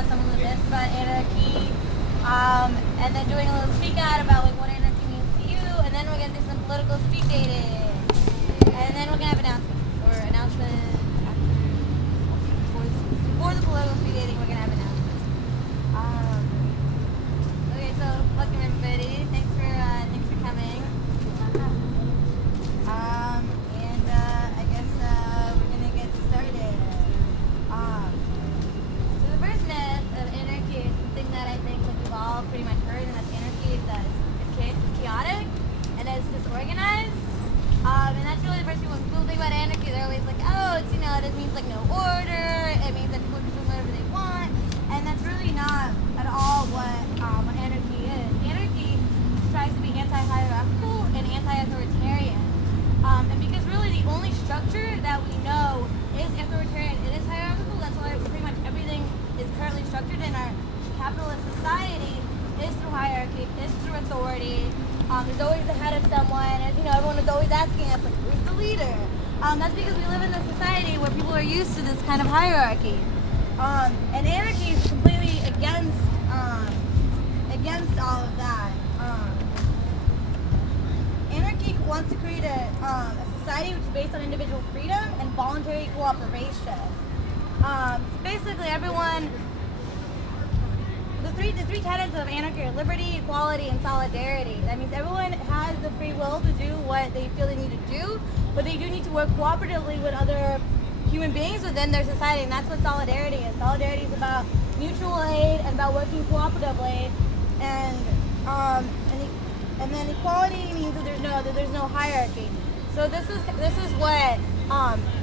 about some of the myths about anarchy, and then doing a little speak out about like what anarchy means to you, and then we're gonna do some political speed dating, and then we're gonna have announcements before the political speed dating. We're gonna have announcements. Okay, so welcome everybody. Thanks for coming. I guess we're gonna get started. So the first myth of anarchy is something that I think that we've all pretty much heard, and that's anarchy is that it's chaotic and it's disorganized. And that's really the first thing when people think about anarchy, they're always like, oh, it's, it means like no order, it means that people can do whatever they want, and that's really not at all what anarchy is. Anarchy tries to be anti-hierarchical and anti-authoritarian. And because really the only structure that we know is authoritarian, it is hierarchical, that's why pretty much everything is currently structured in our capitalist society is through hierarchy, is through authority. There's always the head of someone, as everyone is always asking us, like, who's the leader? That's because we live in a society where people are used to this kind of hierarchy. And anarchy is completely against all of that. Anarchy wants to create a society which is based on individual freedom and voluntary cooperation. So basically everyone, the three tenets of anarchy are liberty, equality, and solidarity. That means everyone has the free will to do what they feel they need to do, but they do need to work cooperatively with other human beings within their society, and that's what solidarity is. Solidarity is about mutual aid and about working cooperatively, and then equality means that there's no hierarchy. So this is what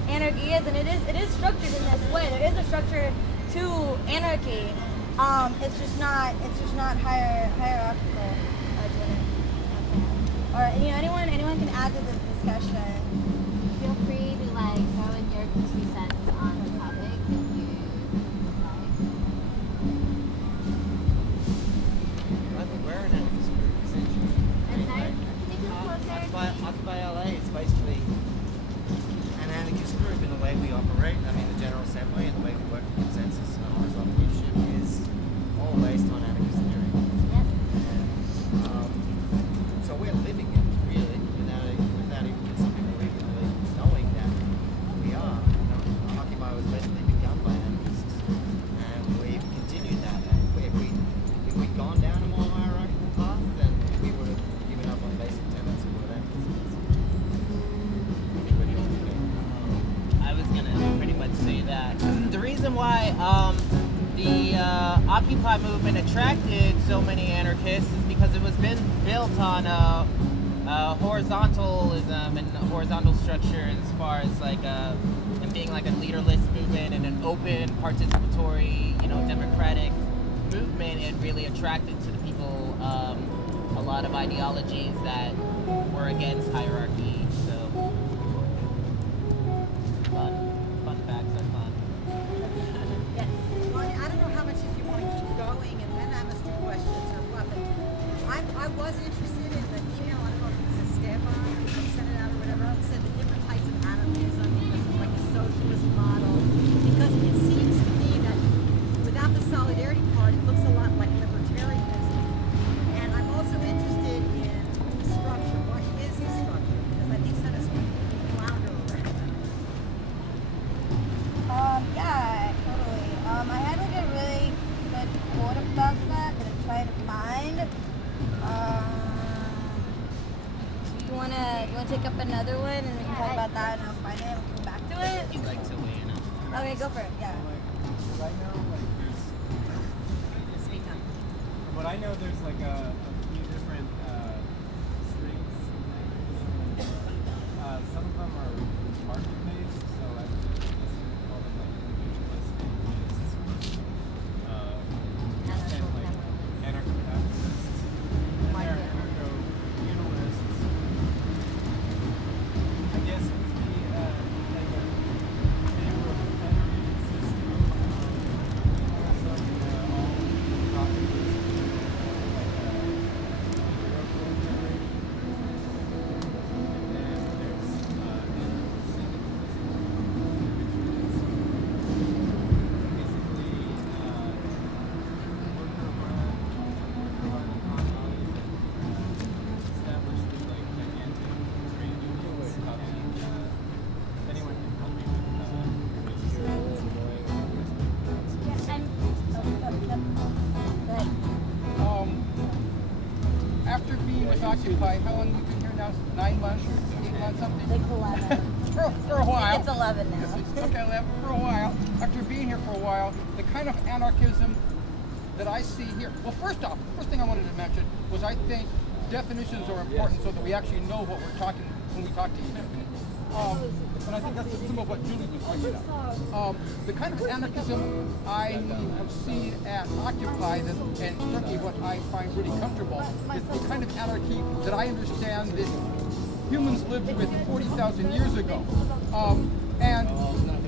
anarchy is, and it is structured in this way. There is a structure to anarchy. It's just not hierarchical. Or anyone can add to this discussion. Feel free to throw in your 2 cents on the topic if you like. I think we're an anarchist group, essentially. I'm sorry? Can you come closer? Occupy LA is basically an anarchist group in the way we operate. I mean, the General Assembly and the way we work with consensus and horizontal leadership is all based on anarchist theory. Yep. And so we're living it, really, without even some people even really knowing that we are. Occupy was basically begun by anarchists, and we've continued that. And if we'd gone down a more hierarchical path, then we would have given up on basic tenets of what anarchism is. I was gonna pretty much say that the reason why the Occupy movement attracted so many anarchists is because it was been built on horizontalism and horizontal structure as far as and being like a leaderless movement and an open, participatory, democratic movement. It really attracted to the people a lot of ideologies that were against hierarchy. So fun facts are fun. Yes. Well, I don't know how much if you want to keep going and then ask us 2 questions or what, but I was interested in the email. I don't know if it was a Stefan who sent it out or whatever. It said the different types of anarchism, like a socialist model, because it seems to me that without the solidarity part, it looks a lot like libertarianism. And I'm also interested in the structure. What is the structure? Because I think some of us flounder around that. Yeah, totally. I had a really good quote about that I'm trying to find. So you wanna take up another one and we can talk about that and I'll find it and we'll come back to it? If you'd like to weigh in on. Okay, go for it. Yeah. Right now, there's, Speak up. from what I know, there's a few different streams. Some of them are market-based, so I would call them individualist anarchists, and anarcho-capitalists. And there are anarcho-feudalists. I guess it would be a favor of a federated system. All capitalism, Occupy. How long have you been here now? 9 months, 8 months, something? Like 11. For a while. It's 11 now. Okay, 11 for a while. After being here for a while, the kind of anarchism that I see here. Well, first off, first thing I wanted to mention was I think definitions are important so that we actually know what we're talking when we talk to each other. And I think that's some of what Julie was pointing out. The kind of anarchism I have seen at Occupy, and certainly what I find really comfortable, is the kind of anarchy that I understand that humans lived with 40,000 years ago. And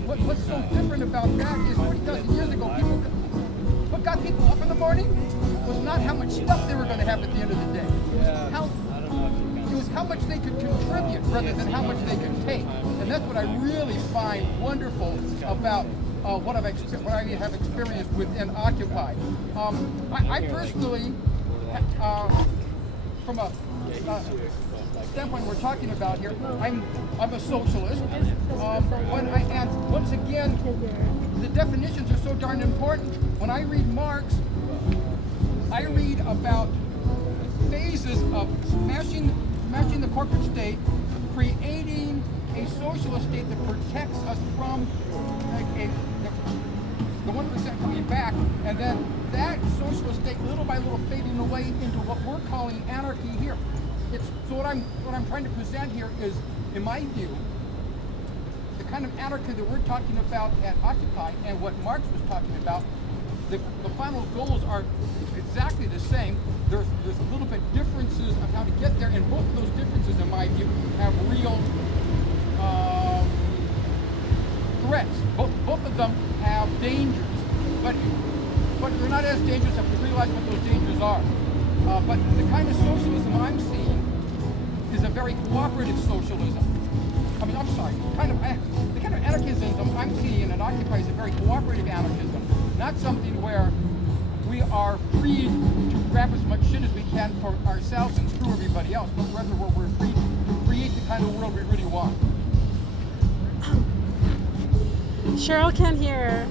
what's so different about that is 40,000 years ago, what got people up in the morning was not how much stuff they were going to have at the end of the day. It was how much they could contribute rather than how much they could take. And that's what I really find wonderful about what I have experienced within Occupy. I personally, from a standpoint we're talking about here, I'm a socialist. And once again, the definitions are so darn important. When I read Marx, I read about phases of smashing the corporate state, creating a socialist state that protects us from the 1% coming back, and then that socialist state little by little fading away into what we're calling anarchy here. So what I'm trying to present here is, in my view, the kind of anarchy that we're talking about at Occupy and what Marx was talking about. The final goals are exactly the same. There's a little bit differences of how to get there, and both of those differences, in my view, have real threats. Both of them have dangers, but they're not as dangerous if we realize what those dangers are. But the kind of socialism I'm seeing is a very cooperative socialism. I'm sorry. The kind of anarchism I'm seeing in Occupy is a very cooperative anarchism, not something where we are free to grab as much shit as we can for ourselves and screw everybody else, but rather where we're free to create the kind of world we really want. Cheryl can hear.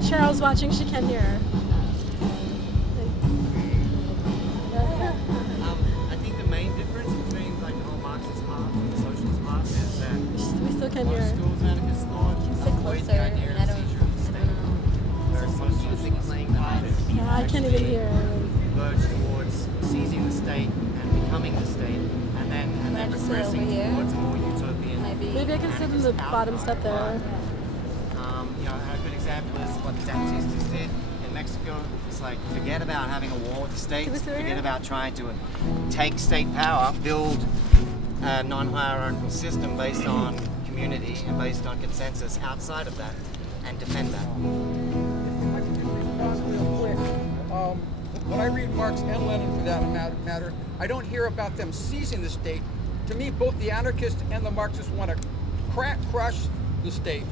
Cheryl's watching, she can hear. I think the main difference between like the whole Marxist path and the socialist path is that We still can most hear. schools and anarchist thought sit avoid closer, the idea and I of don't- seizure of the state, whereas most socialist paths Yeah, I can't even hear. verge towards seizing the state and becoming the state, and then I just sit progressing over here? towards a more utopian. Maybe I can sit in the bottom step there. A good example is what the Zapatistas did in Mexico. It's like, forget about having a war with the states, forget about trying to take state power, build a non-hierarchical system based on community and based on consensus outside of that, and defend that. When I read Marx and Lenin, for that matter, I don't hear about them seizing the state. To me, both the anarchists and the Marxists want to crush the state,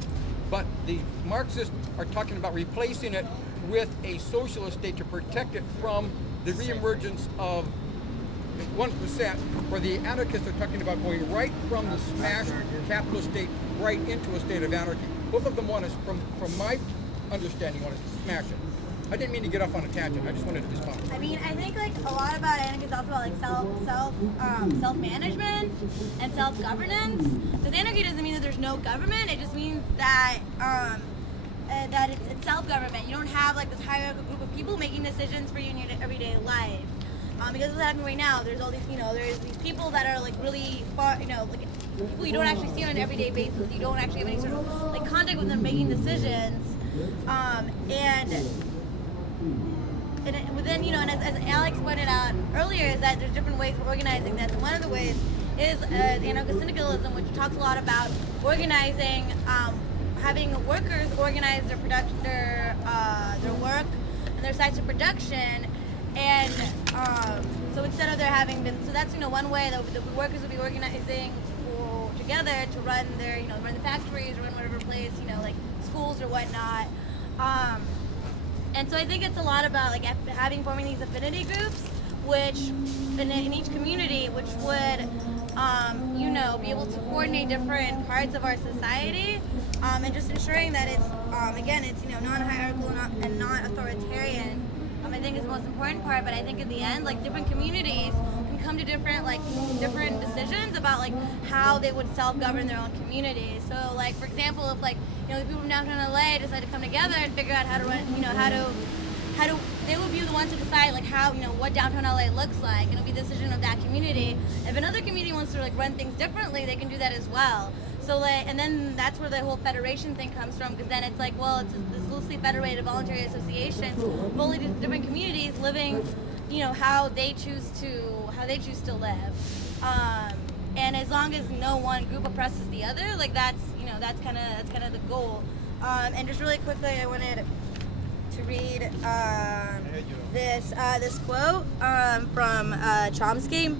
but the Marxists are talking about replacing it with a socialist state to protect it from the reemergence of 1%, where the anarchists are talking about going right from the smashed capitalist state right into a state of anarchy. Both of them want us, from my understanding, want us to smash it. I didn't mean to get off on a tangent. I just wanted to respond. I mean, I think like a lot about anarchy is also about like self-management and self-governance. Because anarchy doesn't mean that there's no government. It just means that that it's self-government. You don't have like this hierarchical group of people making decisions for you in your everyday life. Because what's happening right now, there's all these, there's these people that are like really far, like people you don't actually see on an everyday basis. You don't actually have any sort of like contact with them making decisions, and as Alex pointed out earlier, is that there's different ways of organizing this. And one of the ways is anarcho-syndicalism, which talks a lot about organizing, having workers organize their work and their sites of production. And so instead of there having been, so that's one way that the workers will be organizing together to run their, run the factories or run whatever place, like schools or whatnot. And so I think it's a lot about like forming these affinity groups, which in each community, which would be able to coordinate different parts of our society, and just ensuring that it's it's non-hierarchical and not authoritarian, I think is the most important part. But I think in the end, like different communities can come to different decisions about like how they would self-govern their own communities. So like for example, if like the people from downtown LA decide to come together and figure out how to run, how to they would be the ones to decide like how what downtown LA looks like, and it'll be the decision of that community. If another community wants to like run things differently, they can do that as well. So like, and then that's where the whole federation thing comes from, because then it's like, well, it's this loosely federated voluntary associations, fully different communities living, how they choose to live. And as long as no one group oppresses the other, like that's kind of the goal. And just really quickly, I wanted to read this quote from Chomsky.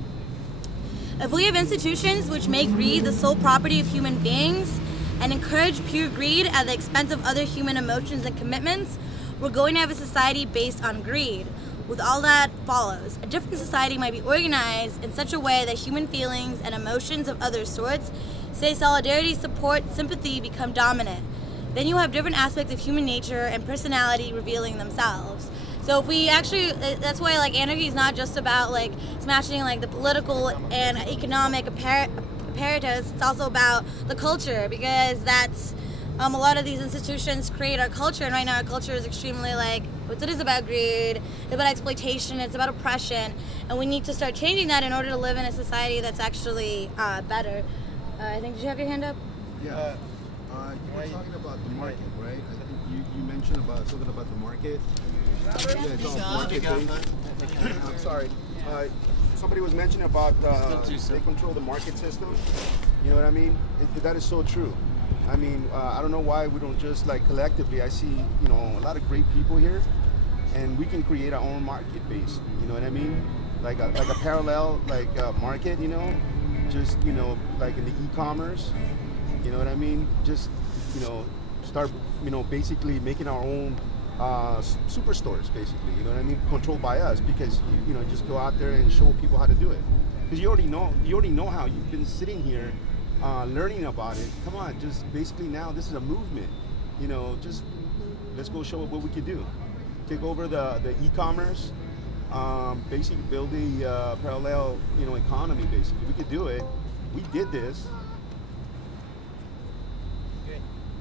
If we have institutions which make greed the sole property of human beings and encourage pure greed at the expense of other human emotions and commitments, we're going to have a society based on greed. With all that follows, a different society might be organized in such a way that human feelings and emotions of other sorts, say solidarity, support, sympathy, become dominant. Then you have different aspects of human nature and personality revealing themselves. So if we actually, that's why like anarchy is not just about like smashing like the political and economic apparatus. It's also about the culture, because that's a lot of these institutions create our culture, and right now our culture is extremely like, it is about greed, it's about exploitation, it's about oppression, and we need to start changing that in order to live in a society that's actually better. I think, did you have your hand up? Yeah. You were talking about the market, right? I think you mentioned about something about the market. Yeah, it's all market-based. I'm sorry. Somebody was mentioning about they control the market system. You know what I mean? That is so true. I mean, I don't know why we don't just like collectively. I see, a lot of great people here, and we can create our own market base. You know what I mean? Like a parallel market. Just like in the e-commerce. You know what I mean? Just start basically making our own superstores, basically. You know what I mean? Controlled by us, because just go out there and show people how to do it. Because you already know how. You've been sitting here learning about it. Come on, just basically now this is a movement. Just let's go show what we can do. Take over the e-commerce. Basically build a parallel economy. Basically, we could do it. We did this.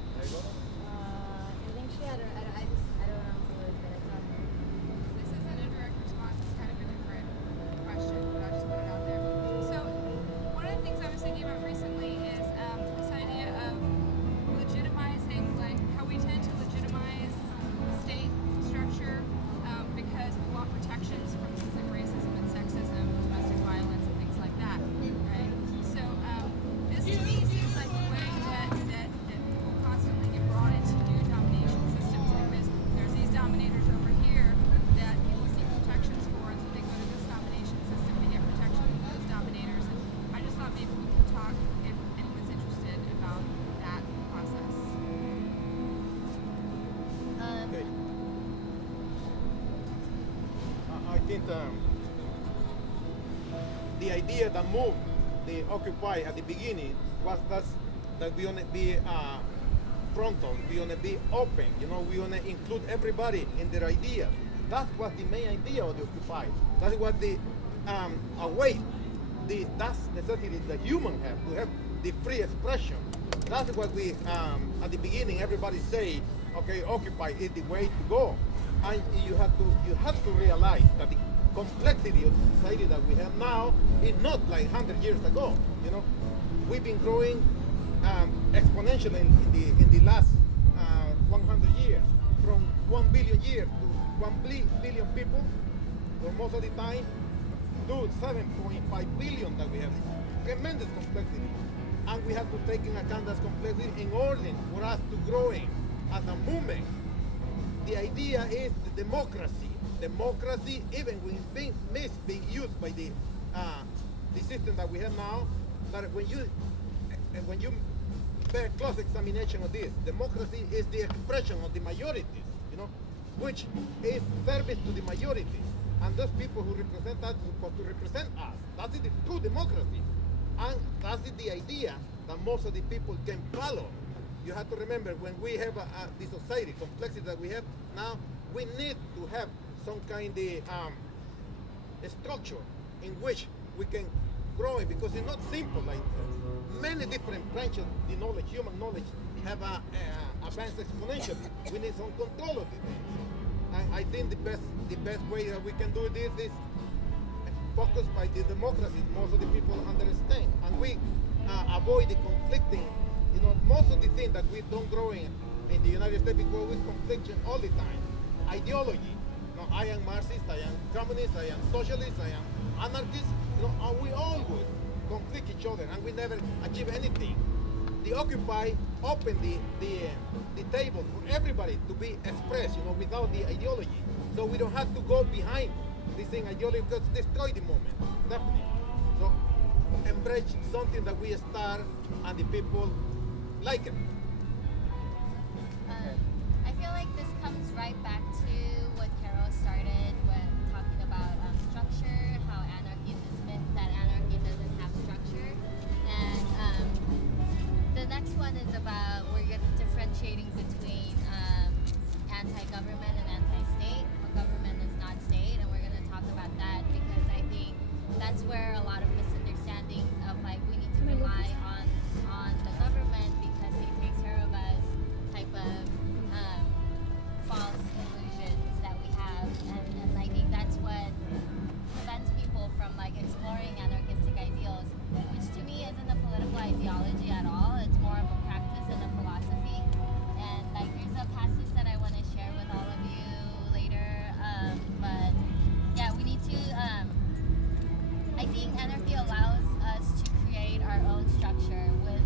I think she had I don't know who it is, but it's not her. This isn't a direct response, it's kind of a different question, but I'll just put it out there. So, one of the things I was thinking about recently is this idea of legitimizing, like how we tend to legitimize state structure because we want protections from things like racism and sexism, domestic violence, and things like that, right? So, this to me seems like a way that people constantly get brought into new domination systems, because there's these dominators over here that people seek protections for, and so they go to this domination system to get protection from those dominators. And I just thought maybe we could talk, if anyone's interested, about that process. I think the idea that moved the Occupy at the beginning was that we want to be frontal, we want to be open, we want to include everybody in their ideas. That was the main idea of the Occupy. That's what the that's necessity that human have, to have the free expression. That's what we at the beginning everybody say, okay, Occupy is the way to go. And you have to realize that the complexity of the society that we have now is not like 100 years ago. We've been growing exponentially in the last 100 years, from 1 billion years to 1 billion people, for most of the time, to 7.5 billion that we have. This tremendous complexity, and we have to take into account that complexity in order for us to grow as a movement. The idea is the democracy. Democracy, even when it's being used by the system that we have now, that when you pay a close examination of this, democracy is the expression of the majorities, which is service to the majority. And those people who represent us are supposed to represent us. That is the true democracy. And that is the idea that most of the people can follow. You have to remember, when we have the society complexity that we have now, we need to have some kind of structure in which we can grow it, because it's not simple. Like many different branches, the knowledge, human knowledge, have advanced exponentially. We need some control of the things. And I think the best way that we can do this is focused by the democracy. Most of the people understand, and we avoid the conflicting. You know, most of the things that we don't grow in the United States, because we conflict all the time. Ideology. You know, I am Marxist, I am communist, I am socialist, I am anarchist. You know, and we always conflict each other, and we never achieve anything. The Occupy opened the table for everybody to be expressed, you know, without the ideology. So we don't have to go behind this thing ideology, because destroy the moment, definitely. So embrace something that we start and the people like it. I feel like this comes right back to what Carol started with talking about structure, how anarchy, this myth that anarchy doesn't have structure. And the next one is about, we're differentiating between anti-government and anti-state. Government is not state, and we're going to talk about that because I think that's where a lot of misunderstandings of like we need to rely on the government because it takes care of us type of false illusions that we have, and I think that's what prevents people from like exploring anarchistic ideals, which to me isn't a political ideology at all. It's more of a practice and a philosophy. And like there's a passage that I want to share with all of you later, but yeah, we need to I think anarchy allows us to create our own structure with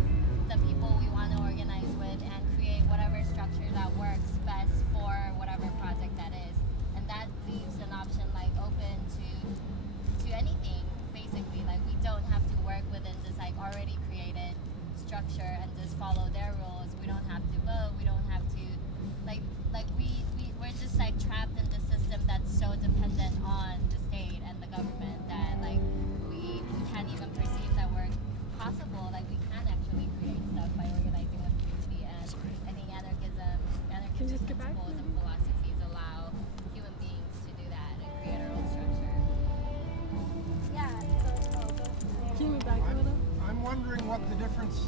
the people we want to organize with and create whatever structure that works best for whatever project that is, and that leaves an option like open to anything basically. Like we don't have to work within this like already created structure and just follow their rules. We don't have to vote, we don't have to we're just like trapped in the system that's so dependent on the state and the government that like we can't even perceive that we're possible, like we can actually create stuff by organizing with community. And I think anarchism principles and philosophies allow human beings to do that and create our own structure. Yeah, Can you move back a little? I'm wondering what the difference,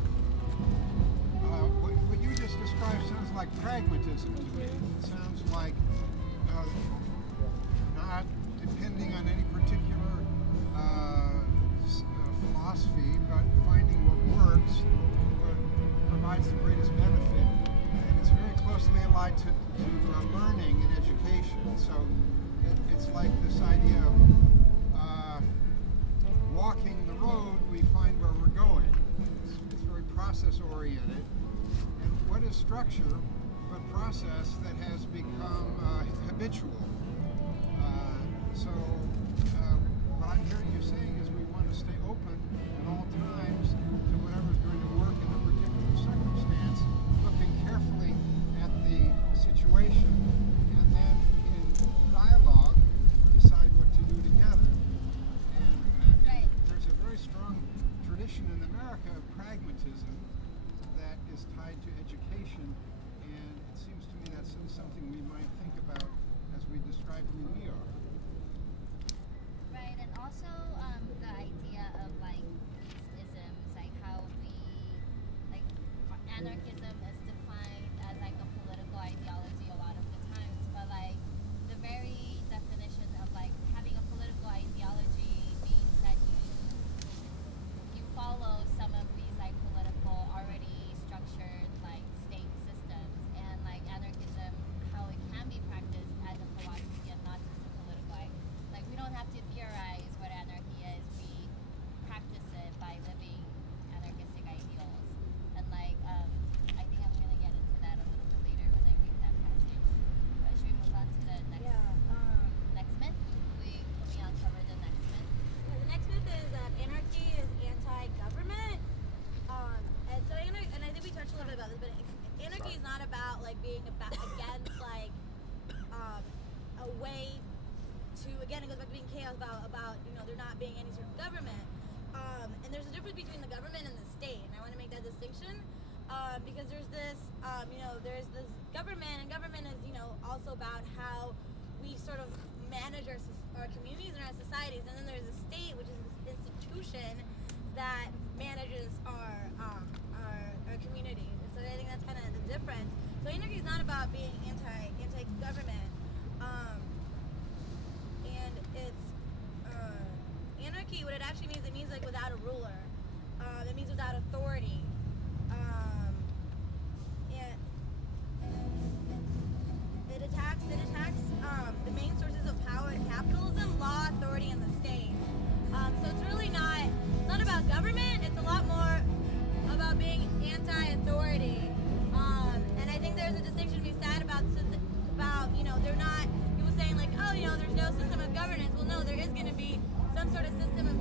what you just described sounds like pragmatism to me. It sounds like not depending on any particular philosophy, but finding what works, what provides the greatest benefit. And it's very closely allied to learning and education. So it's like this idea of walking the road, we find where we're going. It's very process oriented. And what is structure but process that has become habitual? What I'm hearing you saying is we want to stay open at all times to whatever's going to work in a particular circumstance, looking carefully at the situation, and then in dialogue decide what to do together. And there's a very strong tradition in America of pragmatism that is tied to education, and it seems to me that's something we might think about as we describe who we are. Right, and also the idea of like these isms, like how we, like anarchism is defined as like a political ideology a lot of the times, but like the very definition of like having a political ideology means that you follow some of these like political already structured like state systems, and like anarchism, how it can be practiced as a philosophy and not just a political like we don't have to theorize what anarchy is, we practice it by living anarchistic ideals. And like I think I'm gonna get into that a little bit later when I read that passage. But should we move on to the next next myth? Can we uncover the next myth? The next myth is that anarchy is anti-government. And so and I think we touched a little bit about this, but anarchy is not about like being against like a way to, again, it goes back to being chaos about you know there not being any sort of government. And there's a difference between the government and the state, and I want to make that distinction because there's this there's this government, and government is also about how we sort of manage our communities and our societies, and then there's a state, which is this institution that manages our communities. And so I think that's kind of the difference. So anarchy is not about being anti-government, and it's anarchy. What it actually means, it means like without a ruler. It means without authority. And it attacks the main sources of power in capitalism, law, authority, and the state. So it's really not about government. It's a lot more about being anti-authority. And I think there's a distinction to be said about they're not people saying like, oh, there's no system of governance. Well, no, there is going to be some sort of system of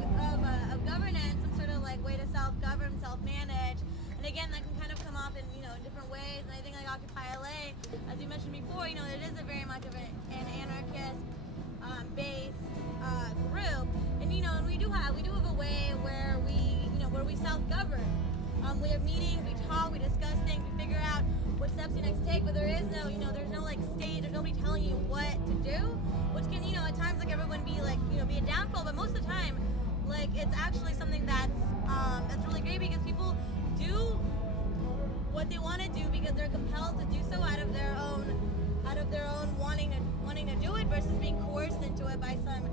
governance, some sort of like way to self-govern, self-manage. And again, that can kind of come off in different ways. And I think like Occupy LA, as you mentioned before, it is a very much of an anarchist based group. And and we do have a way where we self-govern. We have meetings, we talk, we discuss things, we figure out what steps you next take. But there is no there's no like state. There's nobody telling you what to do, which can at times like everyone be like be a downfall. But most of the time, like it's actually something that's really great because people do what they want to do because they're compelled to do so out of their own wanting to do it versus being coerced into it by some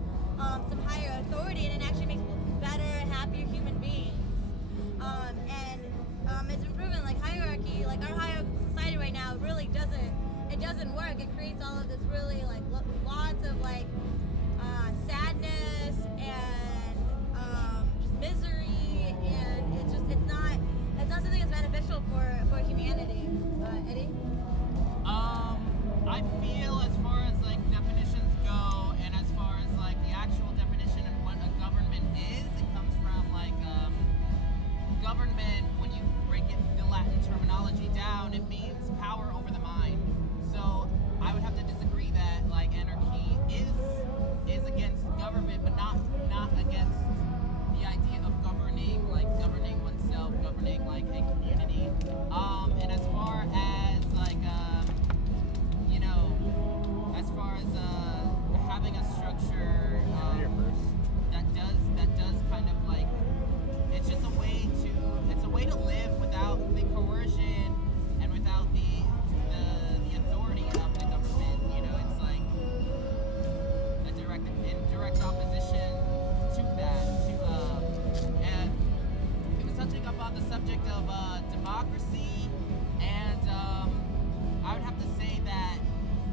higher authority, and it actually makes people better, happier human beings. It's been proven like hierarchy, like our hierarchical society right now really doesn't work. It creates all of this really like lots of like sadness and just misery, and it's not something that's beneficial for humanity. Eddie? I feel as far as like definitions go, and as far as like the actual definition of what a government is, it comes from like government. When you break it, the Latin terminology down, it means power over the mind. So I would have to disagree that like anarchy is against government, but not against the idea of governing oneself, governing like a community. And as far as like as far as having a structure that does kind of like it's just a way to live without the coercion and without the authority of the government. It's like in direct opposition to that. And it was touching up on the subject of democracy, and I would have to say that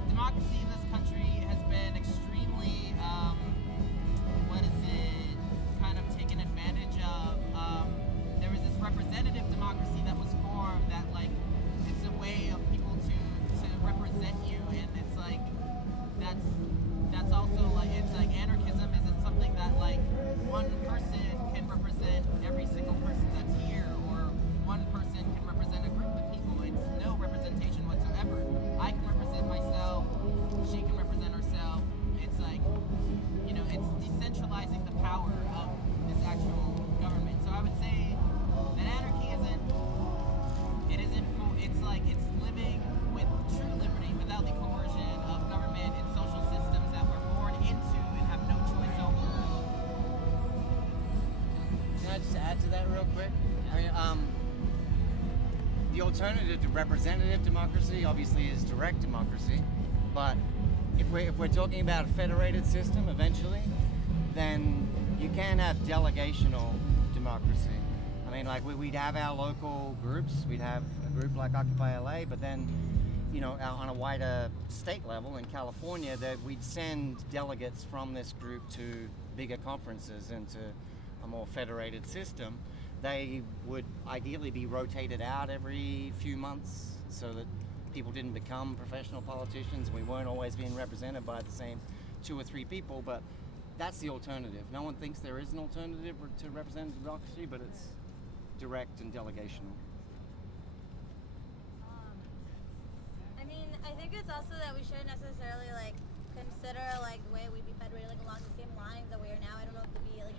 democracy in this country has been extremely, kind of taken advantage of. There was this representative democracy that was formed that, like, it's a way of people to represent you, and it's like, that's also, like, it's like anarchism isn't something that, like, one person can represent every single person that's here, or one person can represent a group of people. It's no representation whatsoever. I can represent myself, she can represent herself. It's like, it's decentralizing the power of this actual government. So I would say that anarchy it's like it's living with true liberty without the coercion of government and social systems that we're born into and have no choice over. Can I just add to that real quick? I mean, the alternative to representative democracy obviously is direct democracy, but if we're talking about a federated system eventually, then you can have delegational democracy. I mean, like we'd have our local groups, we'd have a group like Occupy LA, but then, on a wider state level in California, that we'd send delegates from this group to bigger conferences and to a more federated system. They would ideally be rotated out every few months so that people didn't become professional politicians. We weren't always being represented by the same 2 or 3 people, but that's the alternative. No one thinks there is an alternative to representative democracy, but it's direct and delegational. I mean, I think it's also that we shouldn't necessarily like consider like the way we'd be federated like along the same lines that we are now. I don't know if to be like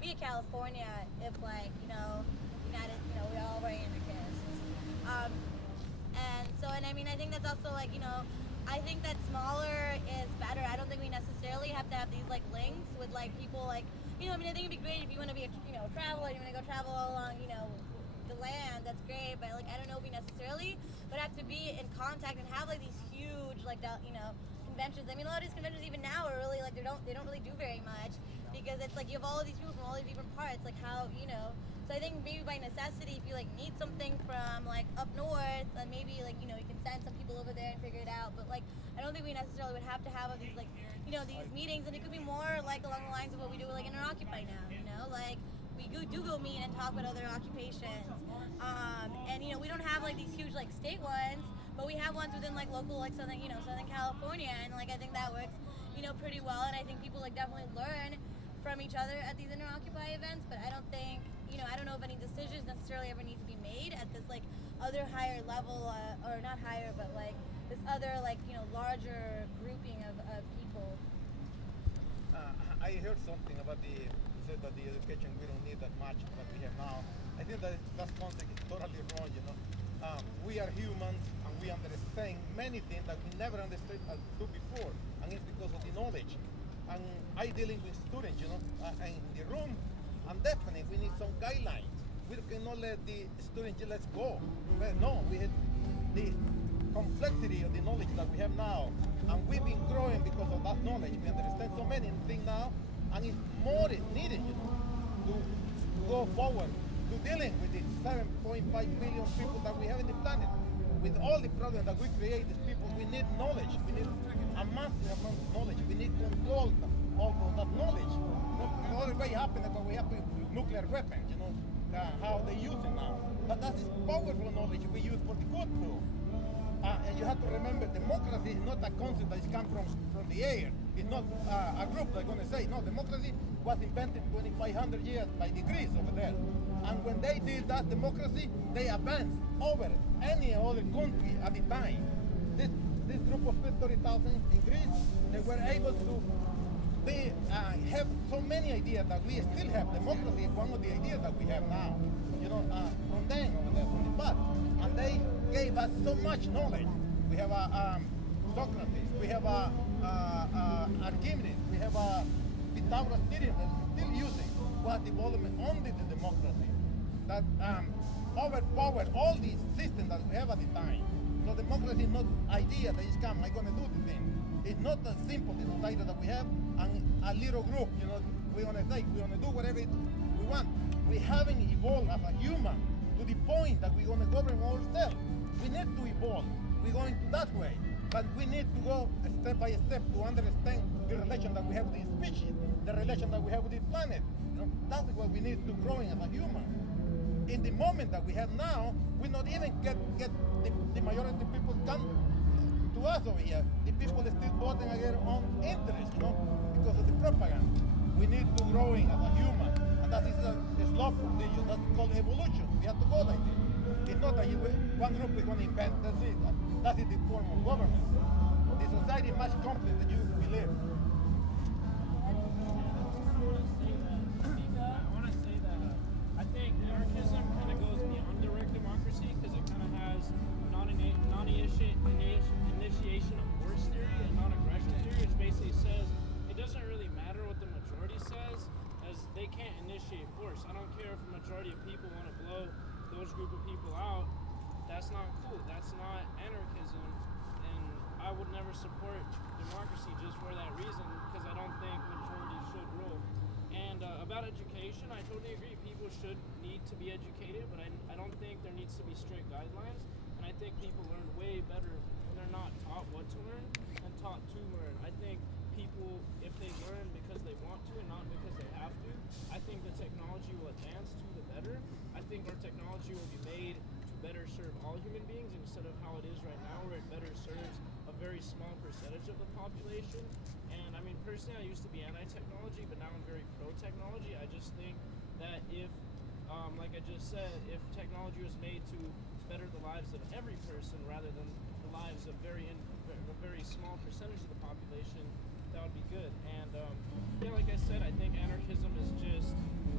be a California if like United we all were anarchists. And I mean I think that's also like I think that smaller is better. I don't think we necessarily have to have these like links with like people like, you know, I mean, I think it'd be great if you want to be a, you know, traveler, you want to go travel along, you know, the land, that's great, but like I don't know if we necessarily would have to be in contact and have like these huge like, you know, conventions. I mean, a lot of these conventions even now are really like they don't really do very much because it's like you have all of these people from all these different parts, like how, you know. So I think maybe by necessity, if you like need something from like up north, then maybe like, you know, you can send some people over there and figure it out. But like I don't think we necessarily would have to have these like, you know, these meetings, and it could be more like along the lines of what we do with like Anarchy now, you know, like we do go meet and talk about other occupations, and you know we don't have like these huge like state ones, but we have ones within like local like Southern California, and like I think that works, you know, pretty well, and I think people like definitely learn from each other at these Interoccupy events. But I don't think, you know, I don't know if any decisions necessarily ever need to be made at this like other higher level, or not higher, but like this other like, you know, larger grouping of people. I heard something about said that the education, we don't need that much that we have now. I think that concept is totally wrong, you know. We are humans and we understand many things that we never understood before, and it's because of the knowledge. And I dealing with students, you know, in the room, and definitely we need some guidelines. We cannot let the students just let's go. But no, we have the complexity of the knowledge that we have now, and we've been growing because of that knowledge. We understand so many things now, and it's more needed, you know, to go forward to dealing with the 7.5 billion people that we have in the planet. With all the problems that we create, these people, we need knowledge. We need a massive amount of knowledge. We need control of that knowledge. The only way happens because we have nuclear weapons, you know, how they use it now. But that is powerful knowledge we use for the good too. And you have to remember, democracy is not a concept that is come from the air. It's not a group that's going to say, no, democracy was invented 2,500 years by the Greeks over there. And when they did that democracy, they advanced over any other country at the time. This group of 30,000 in Greece, they were able to have so many ideas that we still have. Democracy is one of the ideas that we have now, you know, from them over there, from the past. And they gave us so much knowledge. We have Socrates, we have Archimedes, we have Pythagoras theorem that is still using, was development only the democracy that overpowered all these systems that we have at the time. So democracy is not idea that is come, I'm going to do the thing. It's not as simple the society that we have and a little group, you know, we want to take, we want to do whatever we want. We haven't evolved as a human to the point that we're going to govern ourselves. We need to evolve. We're going to that way. But we need to go step by step to understand the relation that we have with the species, the relation that we have with the planet. You know, that's what we need to growing as a human. In the moment that we have now, we not even get the majority of people come to us over here. The people are still voting against their own interest, you know, because of the propaganda. We need to growing as a human, and that is a slow procedure. That's called evolution. We have to go like this. It's not that one group is going to invent. That's it. That is the form of government. The society is much complex than you believe. I want to say that I think anarchism kind of goes beyond direct democracy because it kind of has non-initiation of force theory and non-aggression theory, which basically says it doesn't really matter what the majority says, as they can't initiate force. I don't care if a majority of people want to blow those group of people out. That's not cool. That's not anarchism, and I would never support democracy just for that reason, because I don't think majorities should rule. And about education, I totally agree. People should need to be educated, but I don't think there needs to be strict guidelines. And I think people learn way better when they're not taught what to learn and taught to learn. I think people, if they learn because they want to and not because they have to, I think the technology will advance to the better. I think our technology will be made to better serve all human beings instead of how it is right now, where it better serves a very small percentage of the population. And I mean, personally, I used to be anti-technology, but now I'm very pro-technology. I just think that if, like I just said, if technology was made to better the lives of every person rather than the lives of a very small percentage of the population, that would be good. And yeah, like I said, I think anarchism is just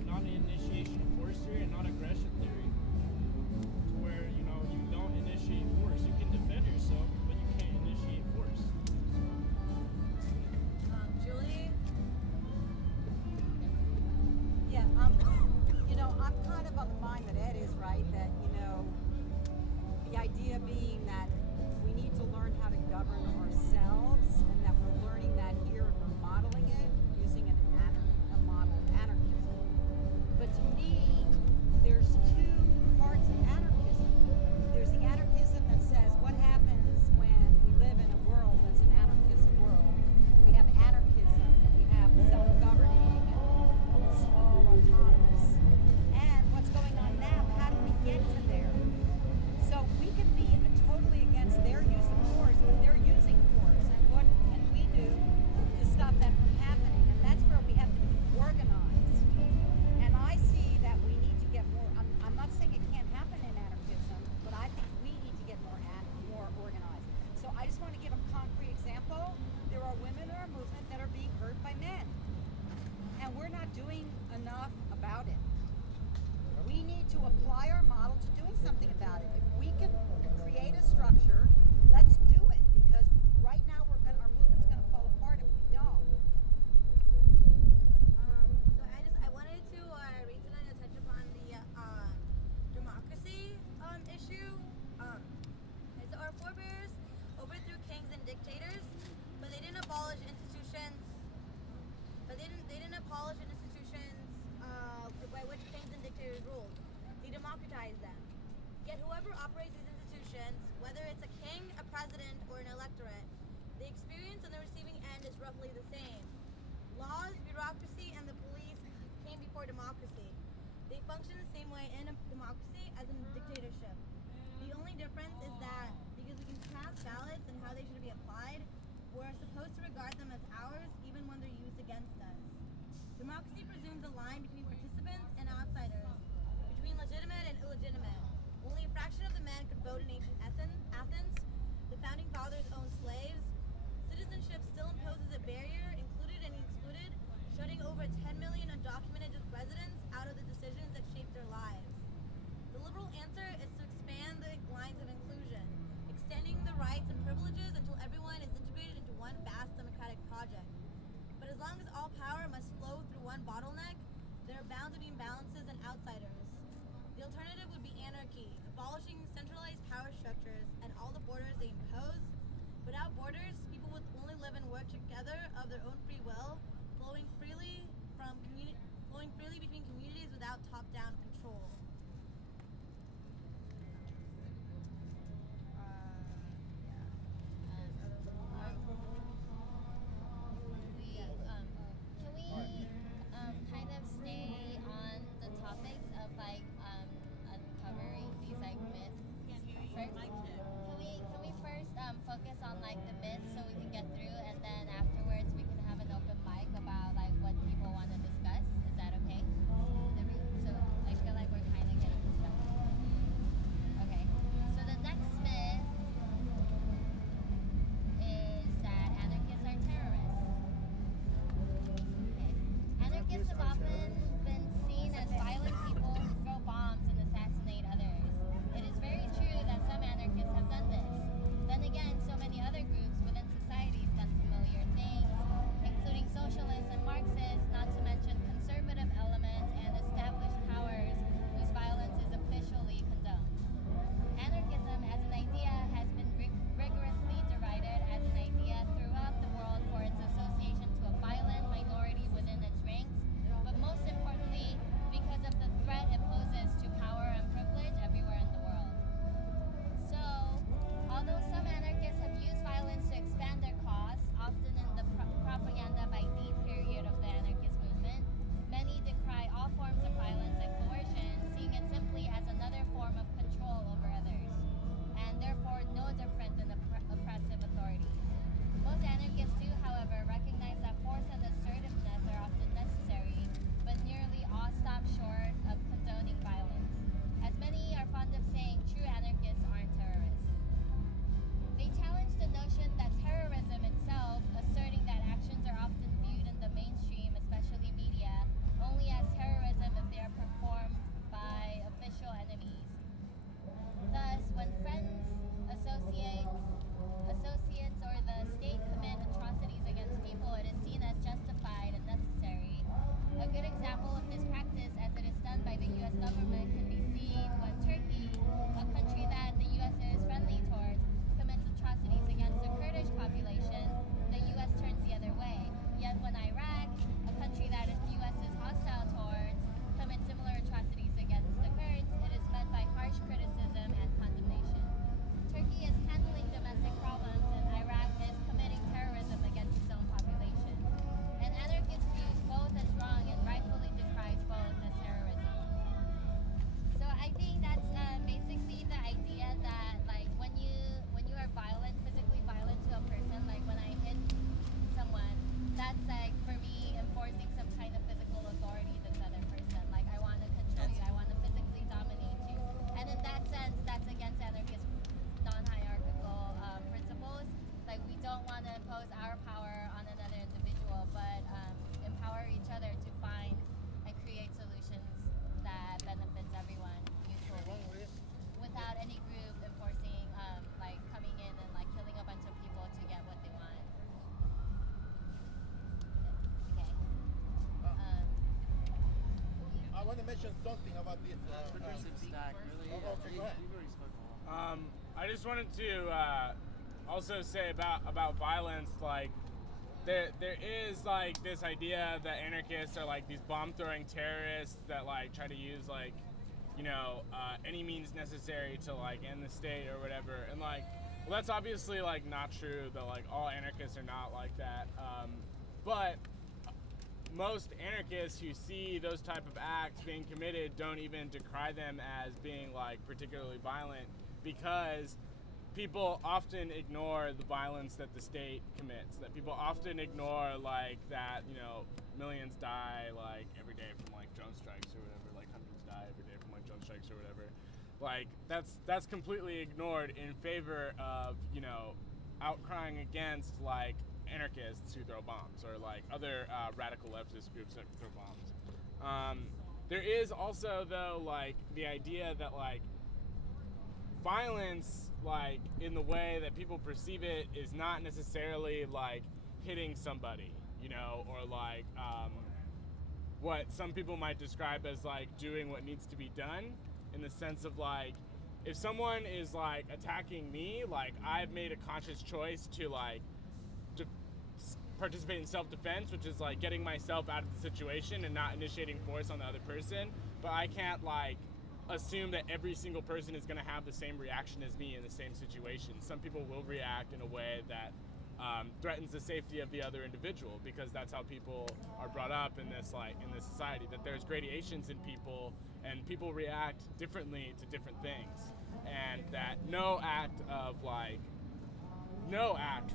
not an initiation of force theory and not aggression theory, to where, you know, you don't initiate force. You can defend yourself, but you can't initiate force. Julie? concrete example, there are women in our movement that are being hurt by men. And we're not doing enough about it. We need to apply our model to doing something about it. If we can create a structure, let's do it. Because right now our movement's gonna fall apart if we don't. So I wanted to recently touch upon the democracy issue. So our forebears overthrew kings and dictators, but they didn't abolish institutions. They didn't abolish institutions by which kings and dictators ruled. They democratized them. Yet whoever operates these institutions, whether it's a king, a president, or an electorate, the experience on the receiving end is roughly the same. Laws, bureaucracy, and the police came before democracy. They function the same way in a democracy as in a dictatorship. The only difference is that because we can cast ballots and how they should be applied, we're supposed to regard them as ours even when they're used against us. Democracy presumes a line between participants and outsiders, between legitimate and illegitimate. Only a fraction of the men could vote in ancient Athens. The founding fathers owned slaves. Citizenship still imposes a barrier, included and excluded, shutting over 10 million undocumented residents out of the decisions that shape their lives. The liberal answer is to expand the lines of inclusion, extending the rights and privileges until everyone is integrated into one vast democratic project. But as long as all power must flow through one bottleneck, there are bound to be imbalances and outsiders. The alternative would be anarchy, abolishing centralized power structures want to mention something about this. Stack, really. Okay, go ahead. We've already spoken. I just wanted to also say about violence, like there is like this idea that anarchists are like these bomb throwing terrorists that like try to use like, you know, any means necessary to like end the state or whatever, and like, well, that's obviously like not true. That like all anarchists are not like that, but most anarchists who see those type of acts being committed don't even decry them as being like particularly violent, because people often ignore the violence that the state commits, that people often ignore like that, you know, millions die like every day from like drone strikes or whatever, like hundreds die every day from like drone strikes or whatever. Like that's completely ignored in favor of, you know, outcrying against like anarchists who throw bombs or like other radical leftist groups that throw bombs. There is also though like the idea that like violence, like in the way that people perceive it, is not necessarily like hitting somebody, you know, or like what some people might describe as like doing what needs to be done, in the sense of like, if someone is like attacking me, like I've made a conscious choice to like participate in self-defense, which is like getting myself out of the situation and not initiating force on the other person, but I can't like assume that every single person is going to have the same reaction as me in the same situation. Some people will react in a way that threatens the safety of the other individual, because that's how people are brought up in this society, that there's gradations in people and people react differently to different things, and that no act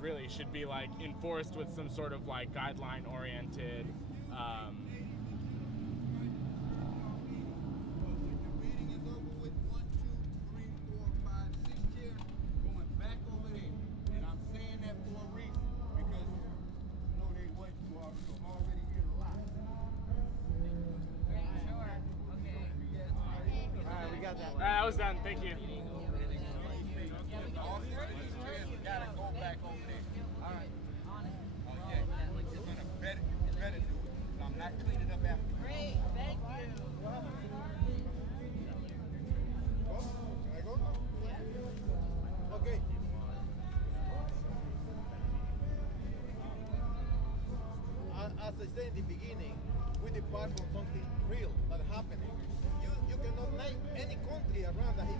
really should be like enforced with some sort of like guideline oriented I was done. Thank you. Gotta go back over there. All right. Oh yeah. We're gonna better do it. I'm not cleaning up after. Great, thank you. Can I go now? Yeah. Okay. As I said in the beginning, we depart from something real that happening. You cannot name any country around that he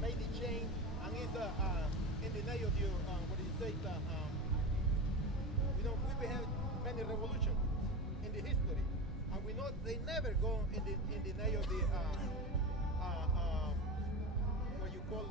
made the change and it's in the name of the what do you say? You know, we have many revolutions in the history, and we know they never go in the name of the what you call.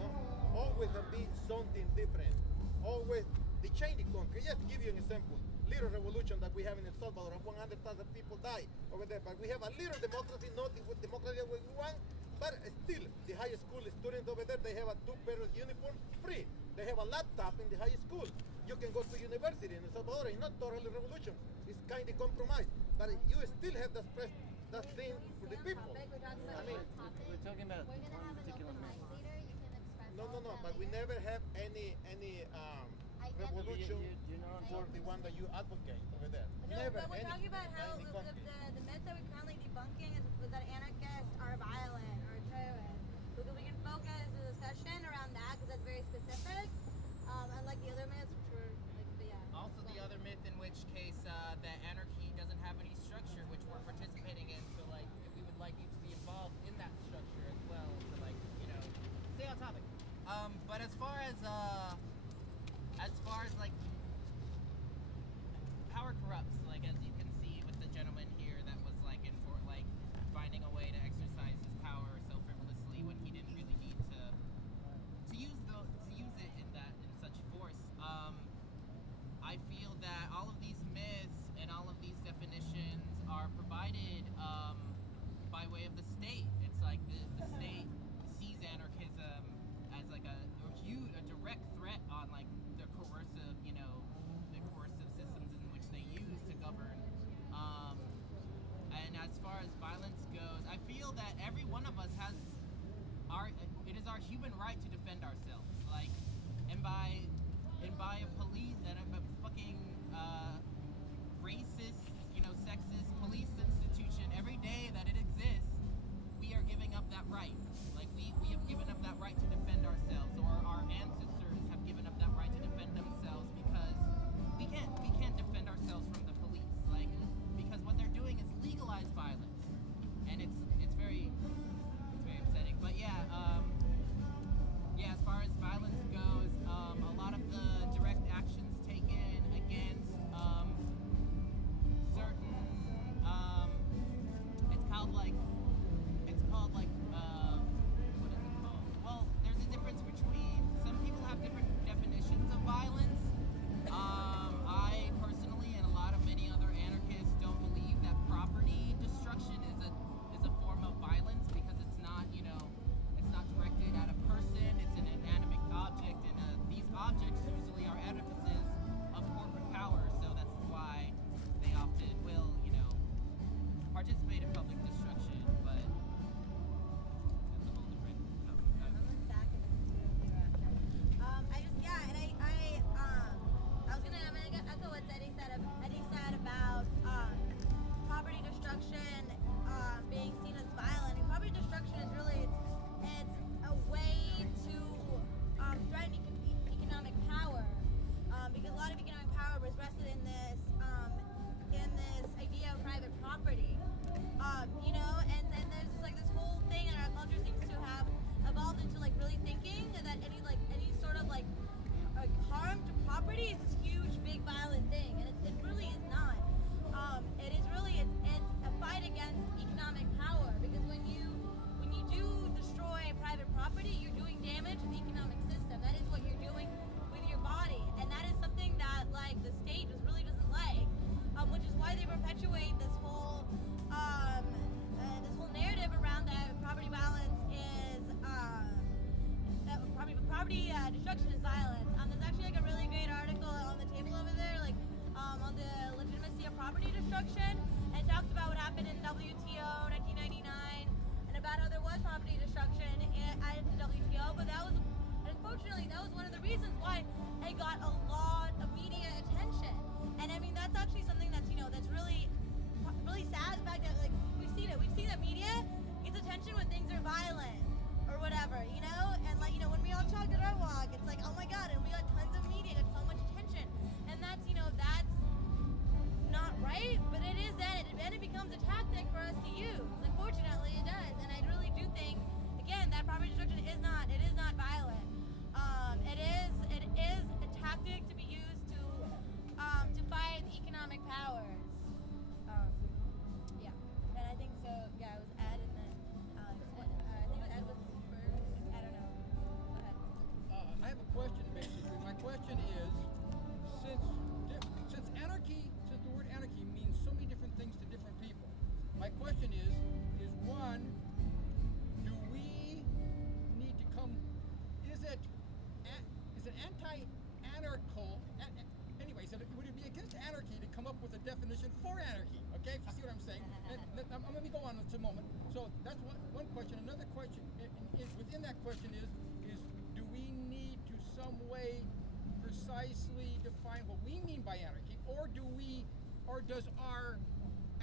No, always there be something different. Always they change the country. Just to give you an example, little revolution that we have in El Salvador, and 100,000 people die over there. But we have a little democracy, not the democracy that we want. But still, the high school students over there, they have a 2 pairs of uniform free. They have a laptop in the high school. You can go to university in El Salvador. It's not totally revolution. It's kind of compromise. But you still have that thing for the people. I mean, we're talking about We're gonna have an particular open mic later. You can express. no. But we never have any revolution for the one that you advocate over there. No, Never. but we're talking about how the myth that we're currently debunking is that anarchists are violent or terrorists. Because we can focus the discussion around that, because that's very specific. Unlike the other myths, which were like, yeah. Also, the other myth, in which case that anarchy doesn't have any structure, which we're participating in. So, like, we would like you to be involved in that structure as well, to like, you know, stay on topic. But as far as like power corrupts, like as you can see with the gentleman here that was like in for like finding a way to exercise his power so frivolously when he didn't really need to use it in then it becomes a tactic for us to use. Unfortunately, it does, and I really do think, again, that property destruction is not violent. It is a tactic to be used to fight economic powers. Yeah, and I think so. Yeah, it was Ed and then Alex. I think Ed was first. I don't know. Go ahead. I have a question, basically. My question is, since the word anarchy means so many different things to different people, my question is one, do we need to come? Is it anti-anarchical? Anyways, would it be against anarchy to come up with a definition for anarchy? Okay, if you see what I'm saying. Let me go on in a moment. So that's one question. Another question within that question is do we need to some way precisely define what we mean by anarchy, or does our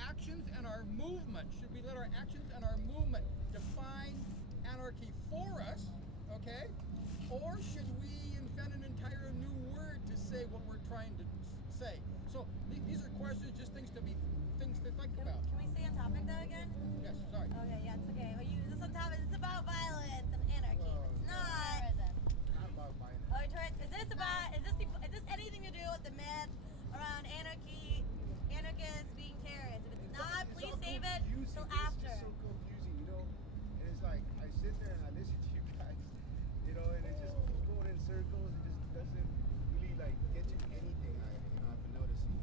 actions and our movement, should we let our actions and our movement define anarchy for us, okay? Or should we invent an entire new word to say what we're trying to say? So these are questions, just things to think about. Can we stay on topic though again? Yes, sorry. Okay, yeah, it's okay. This on topic. It's about violence and anarchy. It's not. Not about violence. Oh, is this anything to do with the myth around anarchists being terrorists? If it's not, please save it till after. It's just so confusing, you know. And it's like I sit there and I listen to you guys, you know, and it just keeps going in circles. It just doesn't really like get to anything. I've been noticing,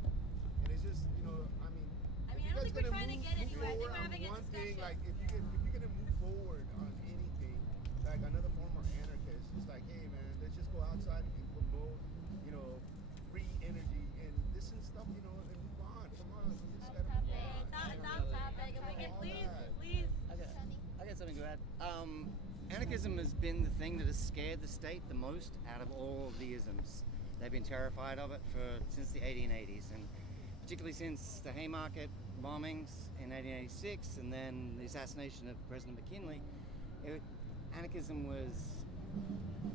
and it's just, you know, I mean, I don't think we're trying to get anywhere. I think we're having a one discussion. thing, like if you're gonna move forward on anything, like another former anarchist, it's like, hey man, let's just go outside and promote, you know, free energy and this and stuff, you know, and move on. Come on, we just gotta move on. It's not topic. And we can please. I got something to add. Anarchism has been the thing that has scared the state the most out of all of the isms. They've been terrified of it since the 1880s, and particularly since the Haymarket bombings in 1886 and then the assassination of President McKinley. Anarchism was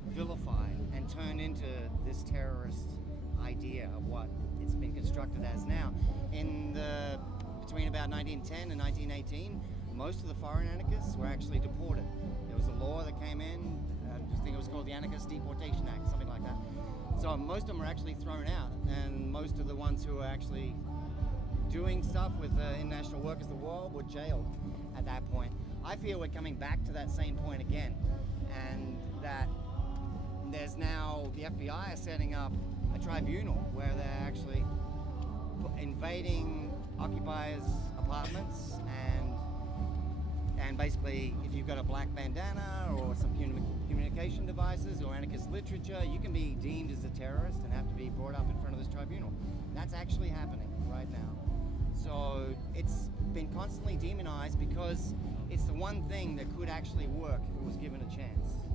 vilified and turned into this terrorist idea of what it's been constructed as now. Between about 1910 and 1918, most of the foreign anarchists were actually deported. There was a law that came in, I think it was called the Anarchist Deportation Act, something like that. So most of them were actually thrown out, and most of the ones who were actually doing stuff with international workers of the world were jailed at that point. I feel we're coming back to that same point again, and that there's now, the FBI is setting up a tribunal where they're actually invading occupiers' apartments, and basically if you've got a black bandana or some communication devices or anarchist literature, you can be deemed as a terrorist and have to be brought up in front of this tribunal. That's actually happening right now. So it's been constantly demonized because it's the one thing that could actually work if it was given a chance.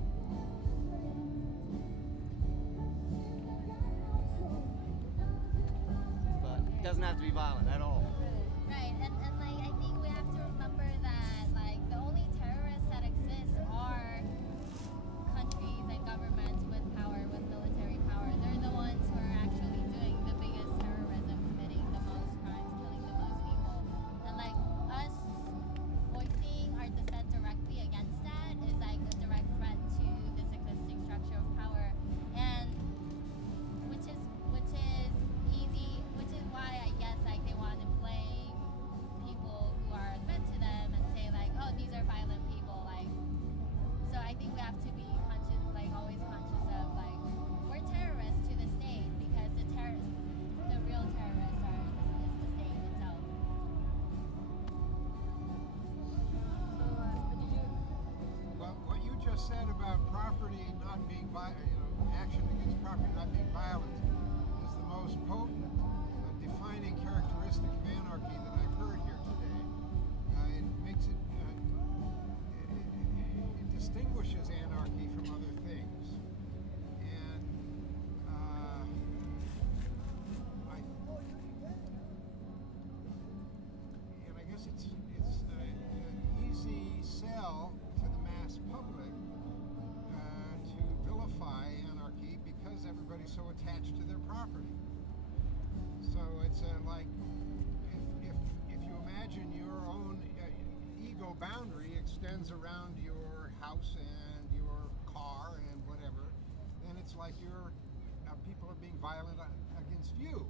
But it doesn't have to be violent at all. Right, and like I think we have to remember that like the only terrorists that exist are countries and governments with power, with military power. They're the ones who are actually doing the biggest terrorism, committing the most crimes, killing the most people. And like us voicing our dissent directly against that is like a direct threat to this existing structure of power, and which is easy, which is why I guess like they want to play people who are a threat to them and say like, oh, these are violent people. Like, so I think we have to be conscious, like always conscious of like we're terrorists to the state because the real terrorists is the state itself. Well, what you just said about property not being action against property not being violent is the most potent defining characteristic of anarchy that I've heard here today. It makes it distinguishes anarchy from other things, and I guess it's an easy sell to the mass public to vilify anarchy because everybody's so attached to their property. So it's like if you imagine imagine your own ego boundary extends around your house and your car and whatever, and it's like people are being violent against you.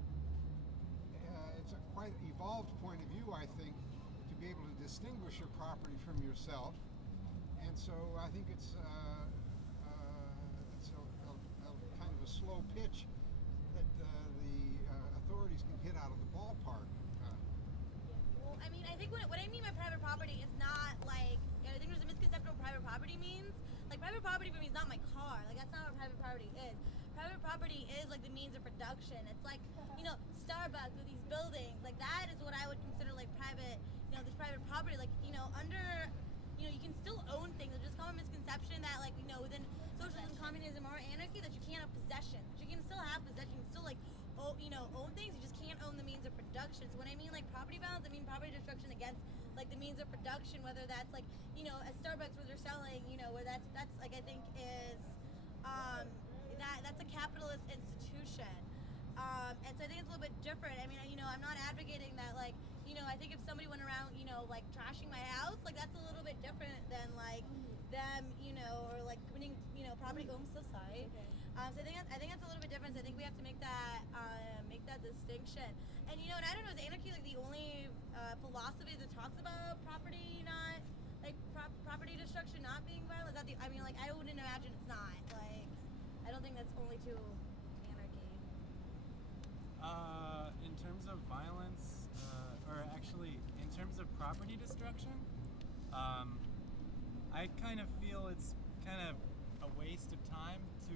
It's a quite evolved point of view, I think, to be able to distinguish your property from yourself, and so I think it's a kind of a slow pitch that the authorities can hit out of the ballpark. Well, I mean, I think what I mean by private property is not like, I think there's a misconception of what private property means. Like, private property for me is not my car. Like, that's not what private property is. Private property is like the means of production. It's like, you know, Starbucks with these buildings. Like, that is what I would consider like private, you know, this private property. Like, you know, under, you know, you can still own things. There's just common misconception that, like, you know, within socialism, communism, or anarchy, that you can't have possession. But you can still have possession. You can still, like, you know, own things. You just can't own the means of production. So when I mean, like, property violence, I mean property destruction against, like, the means of production, whether that's, like, you know, at Starbucks where they're selling, you know, where that's like, I think is, that's a capitalist institution. And so I think it's a little bit different. I mean, you know, I'm not advocating that, like, you know, I think if somebody went around, you know, like, trashing my house, like, that's a little bit different than, like, them, you know, or, like, committing, you know, property. I'm so sorry. So I think that's a little bit different. So I think we have to make that distinction. And, you know, and I don't know, is anarchy, like, the only philosophy that talks about property not, like, property destruction not being violent? Is that the, I mean, like, I wouldn't imagine it's not. Like, I don't think that's only to in terms of violence, or actually in terms of property destruction, I kind of feel it's kind of a waste of time to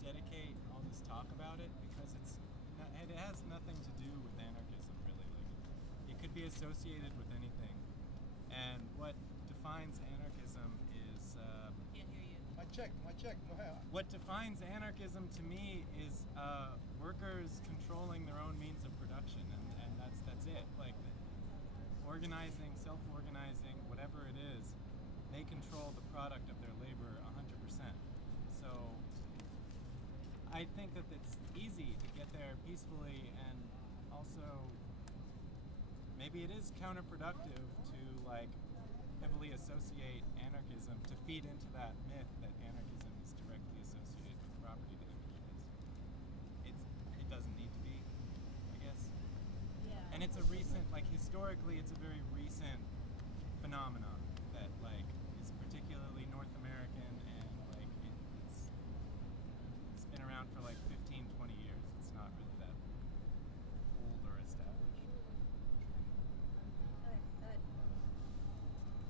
dedicate all this talk about it, because it has nothing to do with anarchism, really. Like, it could be associated with anything, and what defines anarchism is can't hear you. My check. Go ahead. What defines anarchism to me is workers controlling their own means of production, and that's it. Like, organizing, self-organizing, whatever it is, they control the product of their labor 100%. So I think that it's easy to get there peacefully, and also maybe it is counterproductive to, like, heavily associate anarchism, to feed into that myth that anarchism is directly associated with property damage. It doesn't need to be, I guess. Yeah. And it's a recent, like, historically, it's a very recent phenomenon that, like, is particularly North American, and, like, it's been around for like 15, 20 years. It's not really that old or established. Okay, good.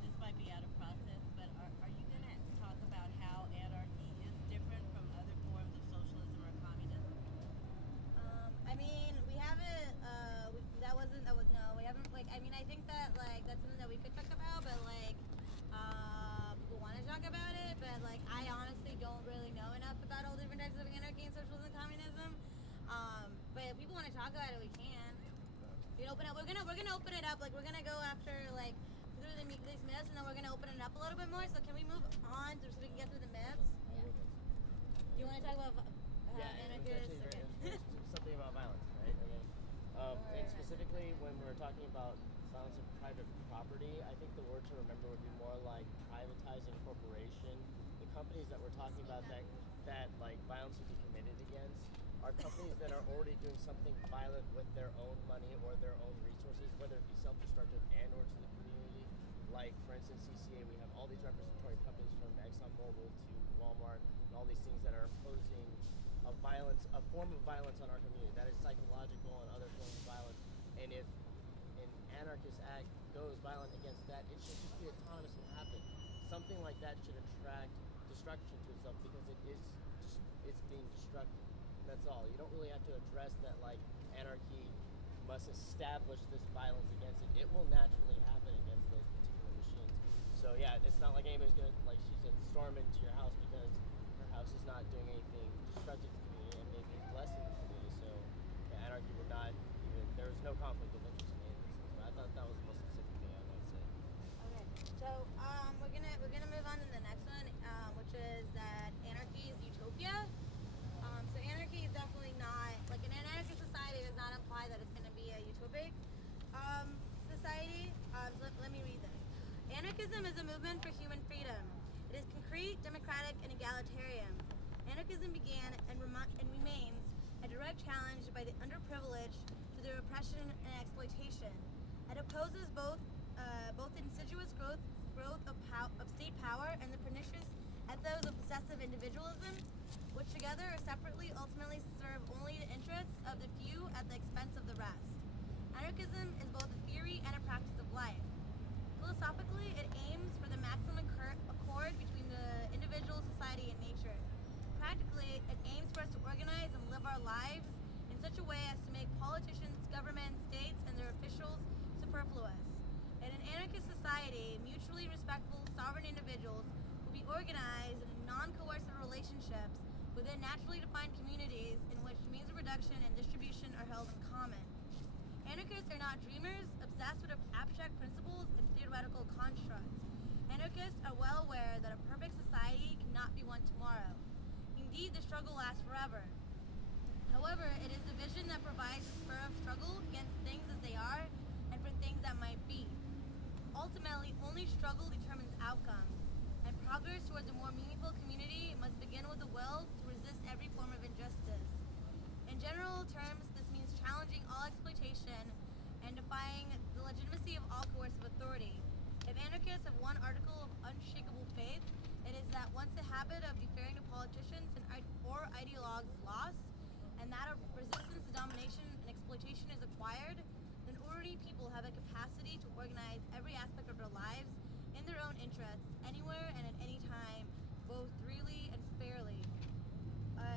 This might be out of process, but are you going to talk about how anarchy is different from other forms of socialism or communism? I mean, we haven't, we haven't, like, I mean, I think that, like, that's something that we could talk about, but, like, people want to talk about it, but, like, I honestly don't really know enough about all different types of anarchy and socialism and communism. But if people want to talk about it, we can. We can open up, we're gonna open it up, like, we're gonna go after, like, through these myths, and then we're gonna open it up a little bit more. So can we move on so we can get through the myths? Yeah. Do you want to talk about anarchists? There's something about violence, right? Okay. And specifically, when we're talking about violence of private property, I think the word to remember would be more like privatizing corporation. The companies that we're talking about that like violence would be committed against are companies that are already doing something violent with their own money or their own resources, whether it be self-destructive and or to the community. Like, for instance, CCA, we have all these representatory companies from ExxonMobil to Walmart and all these things that are imposing a form of violence on our community that is psychological and other forms of violence. And if an anarchist act goes violent against that, it should just be autonomous and happen. Something like that should attract destruction to itself because it's being destructive. That's all. You don't really have to address that, like, anarchy must establish this violence against it. It will naturally happen against those particular machines. So yeah, it's not like anybody's gonna, like she said, storm into your house because her house is not doing anything destructive to the community and maybe blessing the community. So yeah, anarchy would not even, there was no conflict of interest in any of these things. But I thought that was the most specific thing I would say. Okay. So we're gonna move on to the next one, which is that anarchy is utopia. So anarchy is definitely not, like, an anarchist society does not imply that it's going to be a utopic society. Anarchism is a movement for human freedom. It is concrete, democratic, and egalitarian. Anarchism began and remains a direct challenge by the underprivileged to their oppression and exploitation. It opposes both insidious growth of state power and the pernicious ethos of possessive individualism, which together or separately ultimately serve only the interests of the few at the expense of the rest. Anarchism is both a theory and a practice of life. Philosophically, it aims for the maximum accord between the individual, society, and nature. Practically, it aims for us to organize and live our lives in such a way as to make politicians, governments, states, and their officials superfluous. In an anarchist society, mutually respectful, sovereign individuals will be organized in non-coercive relationships within naturally defined communities in which means of production and distribution are held in common. Anarchists are not dreamers, obsessed with abstract principles and theoretical constructs. Anarchists are well aware that a perfect society cannot be won tomorrow. Indeed, the struggle lasts forever. However, it is the vision that provides the spur of struggle against things as they are and for things that might be. Ultimately, only struggle determines outcome, and progress towards a more meaningful community must begin with the will to resist every form of injustice. In general terms, this means challenging all exploitation and defying the legitimacy of all coercive authority. If anarchists have one article of unshakable faith, it is that once the habit of deferring to politicians or ideologues is lost, and that of resistance to domination and exploitation is acquired, then ordinary people have a capacity to organize every aspect of their lives in their own interests, anywhere and at any time, both freely and fairly.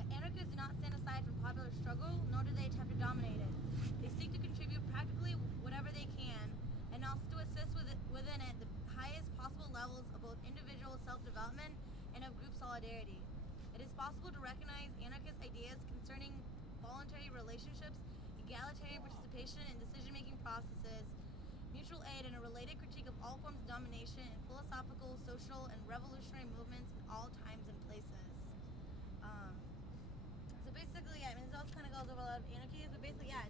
Anarchists do not stand aside from popular struggle, nor do they attempt to dominate it. They seek to contribute practically whatever they can, and also to assist within it the highest possible levels of both individual self-development and of group solidarity. It is possible to recognize anarchist ideas concerning voluntary relationships, egalitarian participation in decision-making processes, mutual aid, and a related critique of all forms of domination in philosophical, social, and revolutionary movements in all times and places. So basically, yeah, I mean, this also kind of goes over a lot of anarchy, but basically, yeah,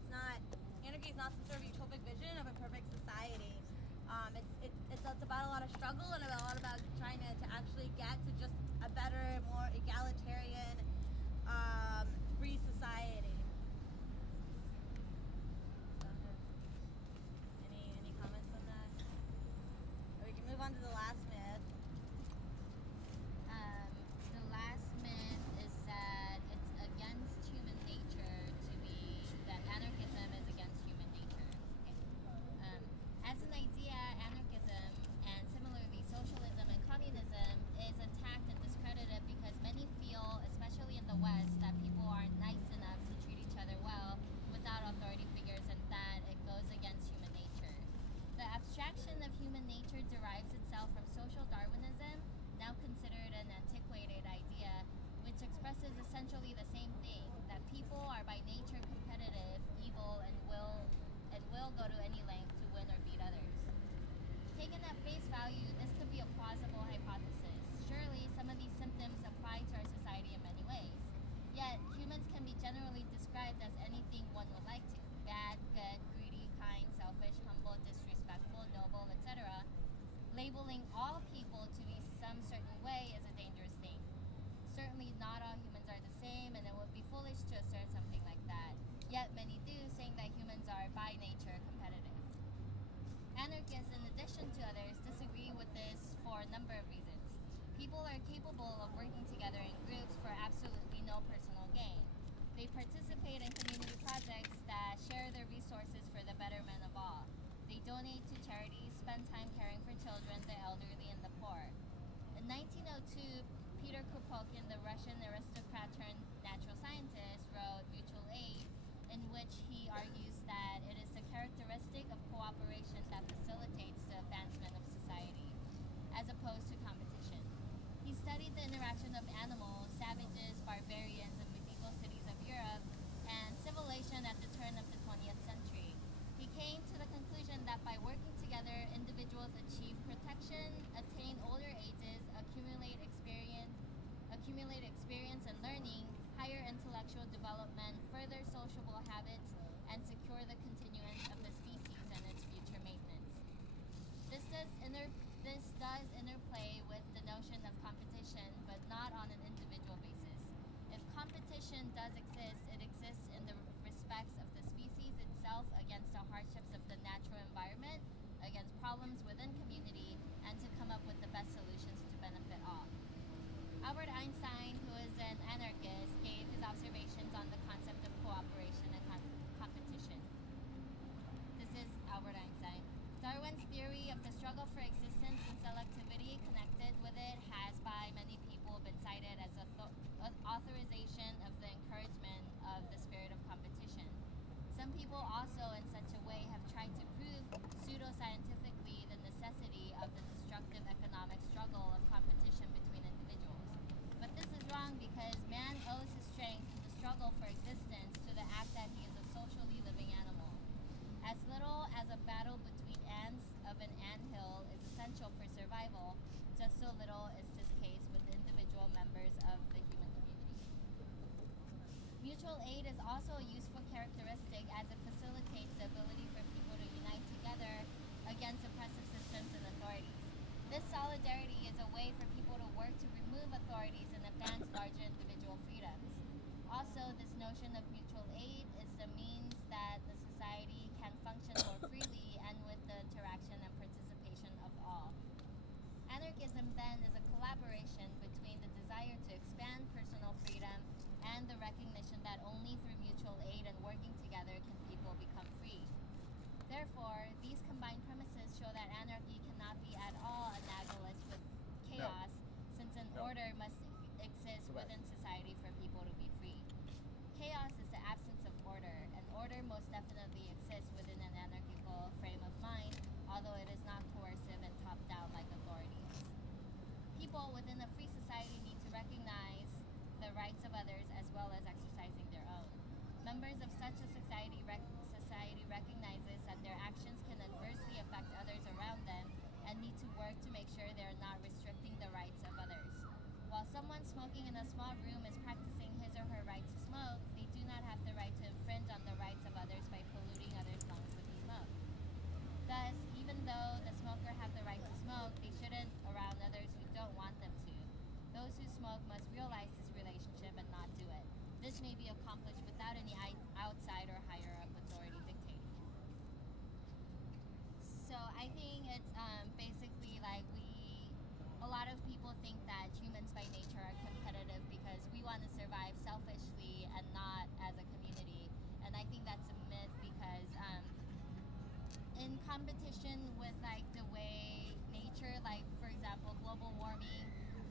anarchy is not some sort of utopic vision of a perfect society. It's about a lot of struggle and a lot about trying to actually get to just a better, more egalitarian, free society. Any comments on that? Or we can move on to the last myth. The last myth is that it's against human nature that anarchism is against human nature. Okay. As an idea, anarchism and similarly socialism and communism is attacked and discredited because many feel, especially in the West, that people aren't nice enough to treat each other well without authority figures and that it goes against human nature. The abstraction of human nature derives itself from social Darwinism, now considered an antiquated idea, which expresses essentially the same thing, that people are by nature competitive, evil, and will go to any length to win or beat others. Taken at face value, this could be a plausible hypothesis. Surely some of these symptoms apply to our society in many ways. Yet, humans can be generally described as anything one would like to. Bad, good, greedy, kind, selfish, humble, disrespectful, noble, etc. Labeling all people to be some certain way is a dangerous thing. Certainly not all humans are the same, and it would be foolish to assert something like that. Yet many do, saying that humans are by nature competitive. Anarchists, in addition to others, disagree with this for a number of reasons. People are capable of working together in groups for absolutely no personal gain. They participate in community projects that share their resources for the betterment of all. They donate to charities, spend time caring for children, the elderly, and the poor. In 1902, Peter Kropotkin, the Russian aristocrat turned natural scientist, wrote Mutual Aid, in which he argues that it is the characteristic of cooperation that facilitates the advancement of society, as opposed to competition. He studied the interaction of animals, savages, barbarians, and medieval cities of Europe, and civilization at the turn of the 20th century. He came to the conclusion that by working together, individuals achieve protection, attain older ages, accumulate experience and learning, higher intellectual development, further sociable habits, and secure the continuance of the species and its future maintenance. This does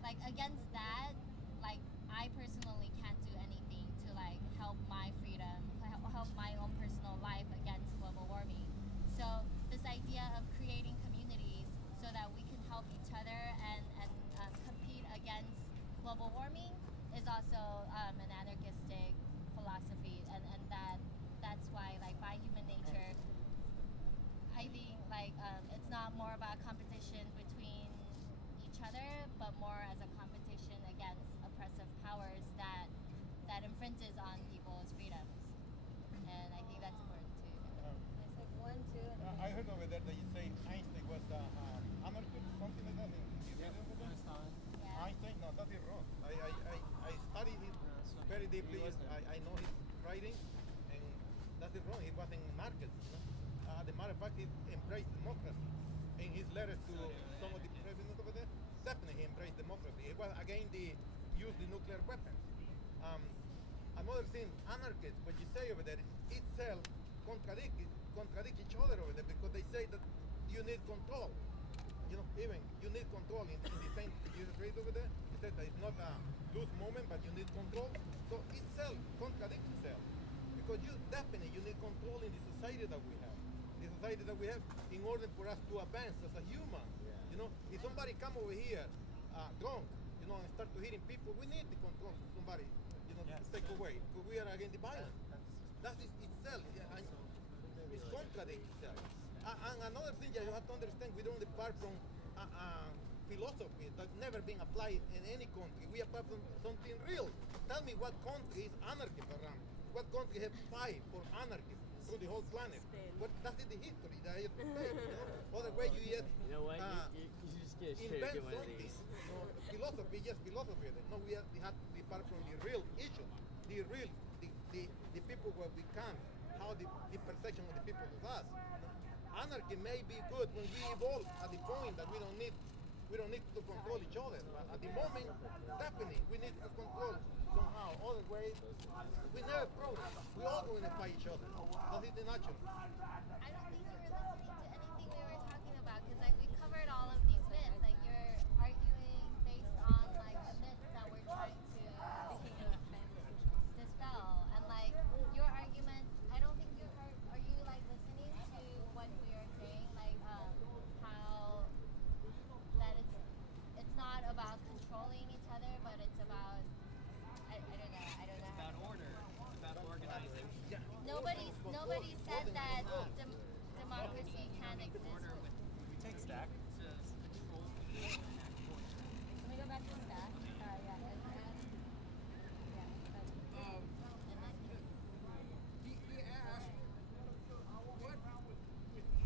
like against that, like I personally can't do anything to like help my freedom, help my own personal life against global warming. So this idea of creating communities so that we can help each other and compete against global warming is also an anarchistic philosophy, and that's why like by human nature, I think like it's not more about competition between each other, but more as a competition against oppressive powers that infringes on people's freedoms. And I think that's important too. It's like 1, 2, and then I heard over there that you say Einstein was anarchist, something like that. You read over there? Yeah. Einstein? No, that is wrong. I studied it very deeply. I know his writing, and that is wrong. He was an anarchist. You know? As a matter of fact, he embraced democracy. In his letters to some of the presidents over there, definitely he embraced democracy. He was against the use the nuclear weapons. Another thing, anarchists, what you say over there, itself contradict each other over there, because they say that you need control. You know, even you need control in the same you read over there. It said that it's not a loose moment, but you need control. So itself contradicts itself, because you need control in the society that we have. The society that we have, in order for us to advance as a human. You know, if somebody come over here drunk, you know, and start to hitting people, we need to control somebody, you know, to take away, because we are against the violence. That is itself, it's contradicts itself. And another thing that you have to understand, we don't depart from philosophy that's never been applied in any country. We apart from something real. Tell me what country is anarchist around? What country have fight for anarchy through the whole planet? What that is the history that I have to take, you know? Otherwise you just You know what? You just get straight invent get one of something. these. No, philosophy, yes, philosophy. No, we have to depart from the real issue, the people where we can, how the perception of the people of us. Anarchy may be good when we evolve at the point that we don't need to control each other. But at the moment, definitely, we need to control somehow. Otherwise, we never progress. We all going to fight each other. That is the natural. I don't think you were listening to anything we were talking about, because like we covered all of these myths. Like you're arguing based on like a myth that we're trying to dispel, and like your argument, I don't think you heard. Are you like listening to what we are saying? Like how that it's not about controlling each other, but it's about I don't know. It's about order. It's about organizing. Nobody said that democracy can exist. We take stack. To control people and act for them. Let me go back to staff. He asked, what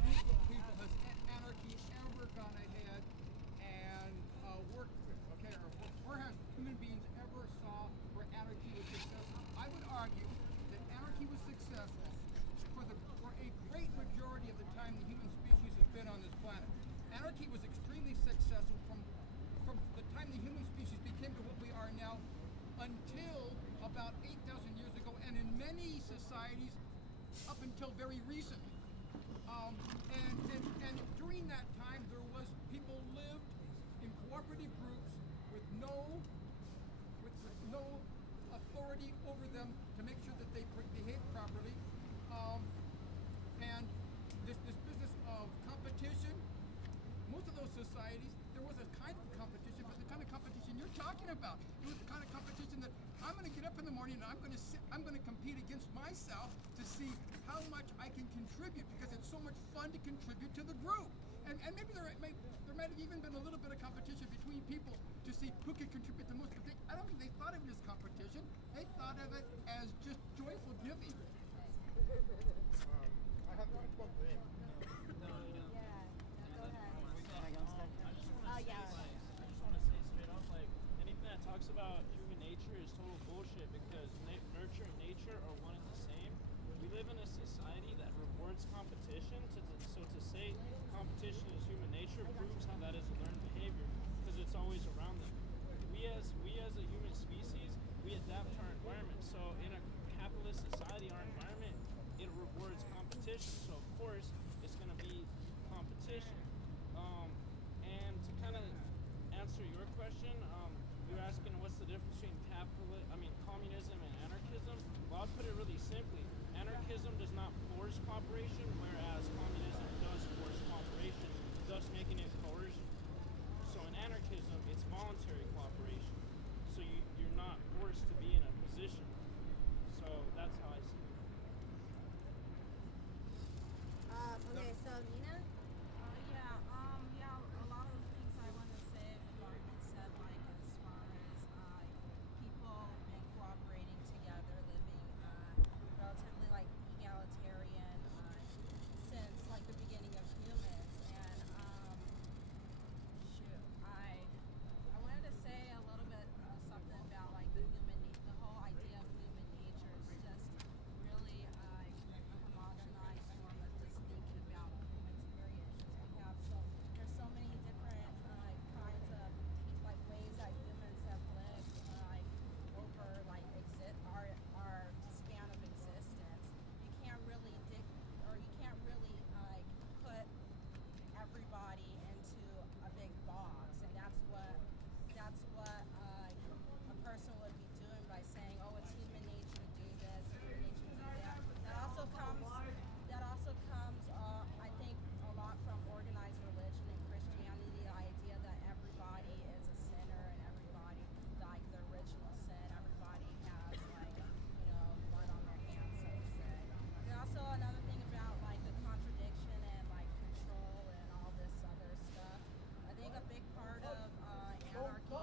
group of people has anarchy ever gone ahead and worked with? Okay, or has human beings ever saw where anarchy was successful? I would argue that anarchy was successful for a great majority of the time the human species has been on this planet. Anarchy was extremely successful from the time the human species became to what we are now until about 8,000 years ago, and in many societies up until very recently. And during that time, there was people lived in cooperative groups with no authority over them to make sure that they behave properly. And this business of competition, most of those societies, there was a kind of competition, but the kind of competition you're talking about, it was the kind of competition that I'm going to get up in the morning and I'm going to compete against myself to see how much I can contribute, because it's so much fun to contribute to the group. And maybe there might have even been a little bit of competition between people to see who could contribute the most. But I don't think they thought of it as competition. They thought of it as just joyful giving. I have to respond to him. Yeah. Go ahead. I just want to say straight off, like, anything that talks about human nature is total bullshit, because nurture and nature are one and the same. We live in a society that rewards competition, so to say competition is human nature proves how that is a learned behavior, because it's always around them. We as a human species, we adapt to our environment. So in a capitalist society, our environment, it rewards competition. So of course, it's going to be competition. And to kind of answer your question, force cooperation, whereas communism does force cooperation, thus making it coercion. So in anarchism, it's voluntary